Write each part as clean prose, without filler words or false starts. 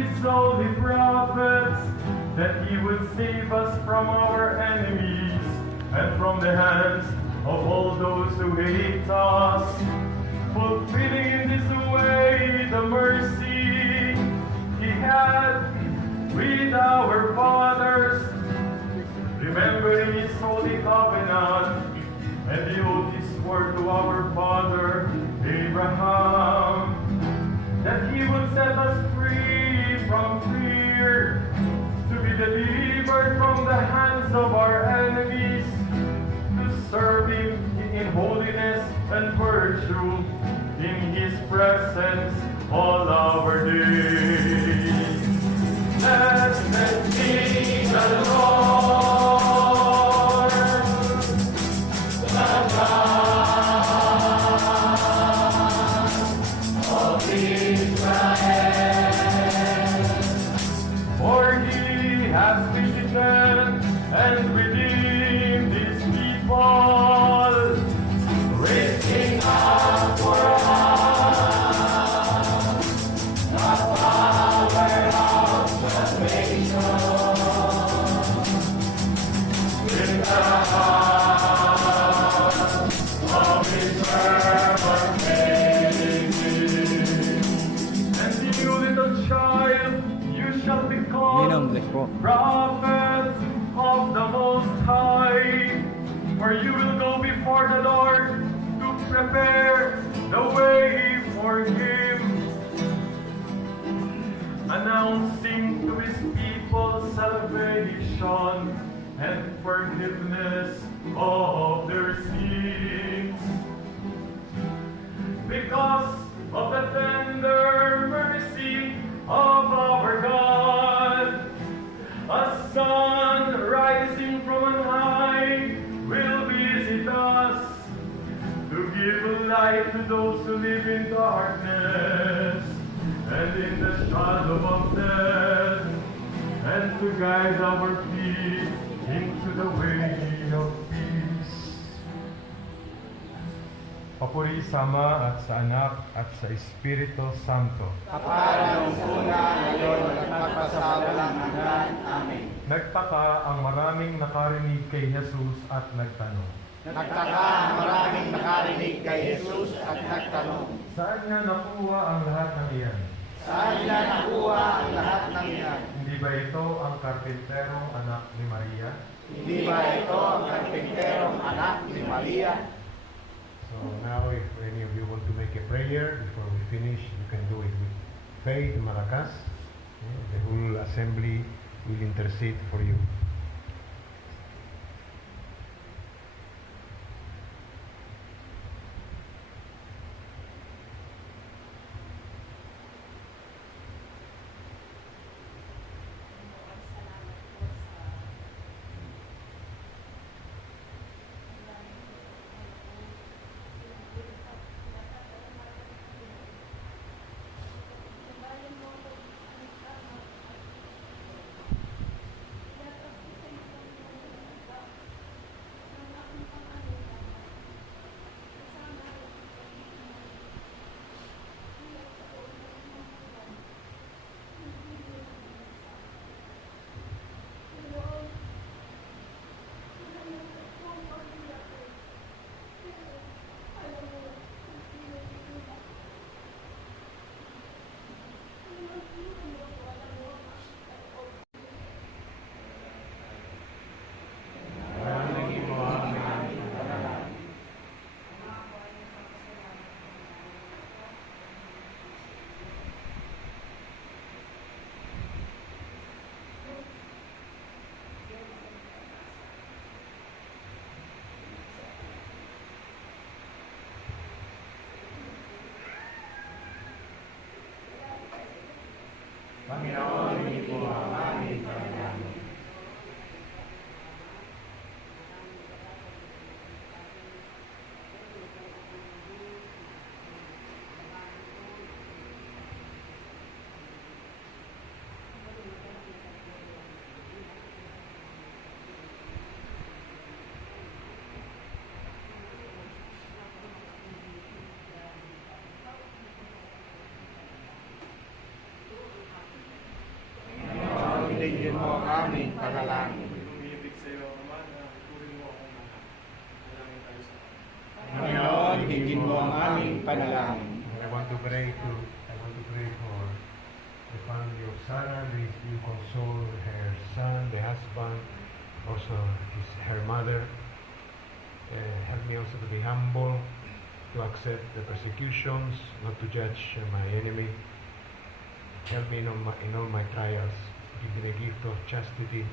his holy prophets that he would save us from our enemies and from the hands of all those who hate us, fulfilling in this way the mercy he had with our fathers, remembering his holy covenant and the oath he swore to our father Abraham, that he would set us free from fear, to be delivered from the hands of our enemies, to serve him in holiness and virtue in his presence all our days. Blessed be the Lord, the God of Israel, for he has visited and redeemed his people, raising up for us the power of salvation in the heart of his servant David. And you, little child, you shall be called prophet of the Most High, for you will go before the Lord to prepare the way for him, announcing to his people salvation and forgiveness of their sins. Because of the tender mercy of our God, a sun rising from on high will visit us, to give light to those who live in darkness and in the shadow of death, and to guide our feet into the way of peace. Papuri sa Ama at sa Anak at sa Espiritu Santo. Kapara ng una, ngayon, at magpasawalang hanggan. Amen. Nagtaka ang maraming nakarinig kay Jesus at nagtanong. Nagtaka ang maraming nakarinig kay Jesus at nagtanong. Saan niya nakuha ang lahat ng iyan? Saan niya nakuha ang lahat ng iyan? Hindi ba ito ang karpinterong anak ni Maria? Hindi ba ito ang karpinterong anak ni Maria? So now if any of you want to make a prayer before we finish, you can do it with faith, malakas. The whole assembly will intercede for you. Panginoon, hindi po ang aming panalangin. dinggin mo ang aming panalangin. Umibig sa iyo, Ama, na turing mo akong anak. Dalangin tayo sa Panginoon, dinggin mo ang aming panalangin. I want to pray for the family of Sarah. Please you console her son, the husband, also her mother. Help me also to be humble, to accept the persecutions, not to judge my enemy. Help me in all my trials. Give me the gift of chastity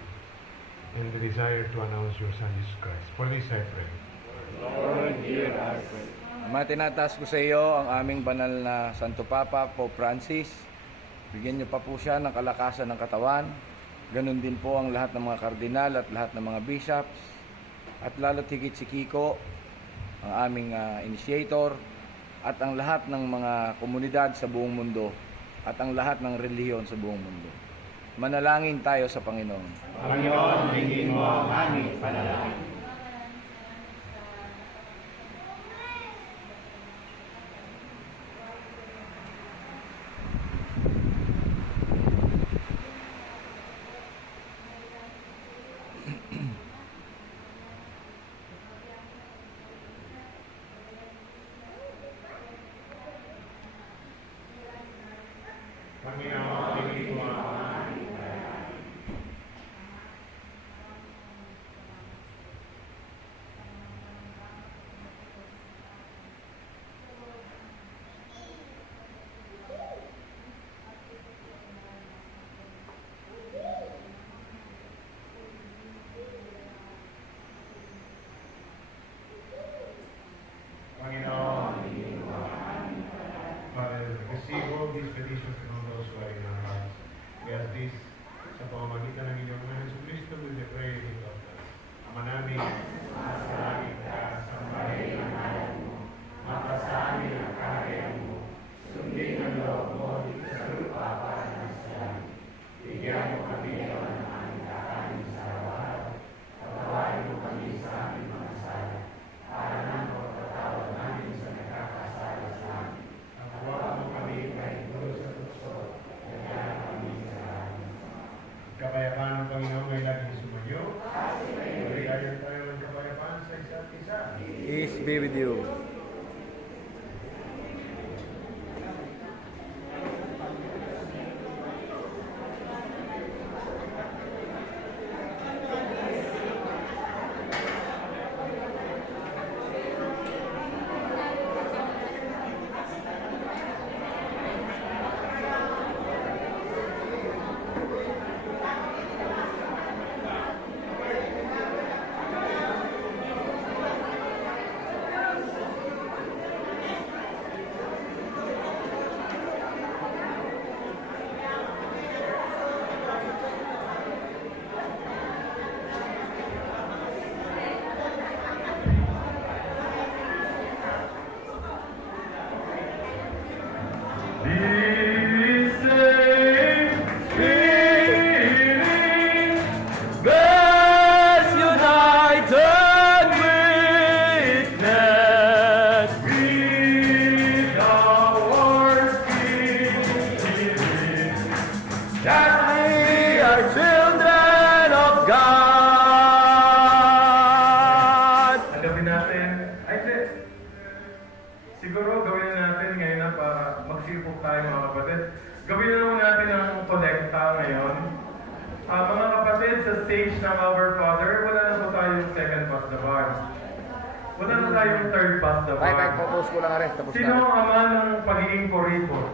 and the desire to announce your Son Jesus Christ. For this I pray. Lord, hear our prayer. Ama, tinataas ko sa iyo ang aming banal na Santo Papa, Pope Francis. Bigyan niyo pa po siya ng kalakasan ng katawan. Ganon din po ang lahat ng mga kardinal at lahat ng mga bishops. At lalo't higit si Kiko, ang aming initiator, at ang lahat ng mga komunidad sa buong mundo, at ang lahat ng relihiyon sa buong mundo. Manalangin tayo sa Panginoon. Panginoon, dinggin mo ang aming panalangin. Panginoon, dinggin mo ang aming panalangin. Panginoon, dinggin mo ang aming panalangin. Father, receive all these petitions from those who are in our hearts. We ask this sa pamamagitan ng inyong mga Jesucristo with the prayer of God. Ama namin, nasa langit ka, sambahin ang ngalan mo. Mapasanin ang kaharian mo. Sundin ang loob mo dito sa lupa para sa langit. Bigyan mo kami ngayon ng aming kakanin sa araw-araw. Patawarin mo kami sa aming mga sala. Para nang pagpatawad namin sa nagkakasala sa amin. At huwag mo kami kahintulog sa tukso. Kaya kami sa langit. Kapayapaan ng Panginoon ay laging sumayo. Bigyan tayo ng kapayapaan sa isa't isa. Peace be with you. Be saved, Spirit, God's united witness with our spirit, that we are children of God. Alamin natin, siguro gawin natin ngayon na para magsipok tayo mga kapatid. Gawin na naman natin ang kolekta ngayon. Mga kapatid, sa stage ng Our Father, wala na po tayong second pass the bar. Wala na tayong third pass the bar. Tay, propose ko lang rin. Tapos Sino na. ang ama ng pagiging porito?